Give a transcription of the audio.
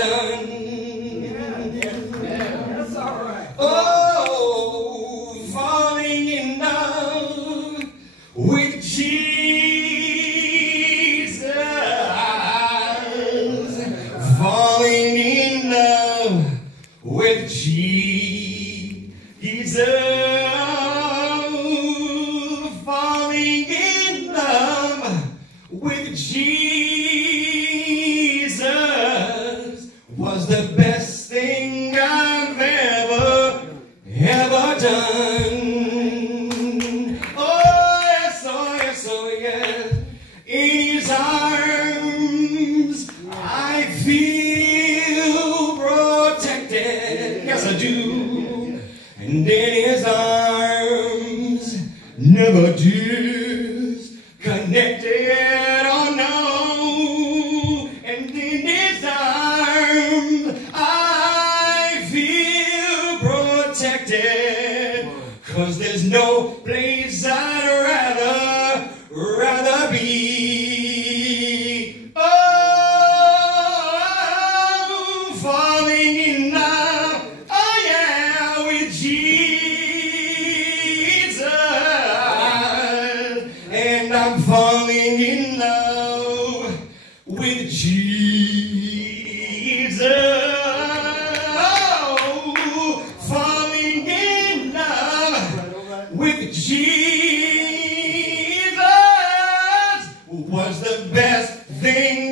ever done. That's all right. Oh, falling in love with Jesus. Falling in love with Jesus. Falling in love with Jesus was the best thing I've ever done. Oh yes, oh yes, oh yes. In His arms I feel protected. Yes, I do. And in His arms never disconnected. Oh no. And in His arms I feel protected. 'Cause there's no place I'd rather be. Oh, falling in love, oh yeah, with Jesus. And I'm falling in love with Jesus. Oh, falling in love with Jesus was the best thing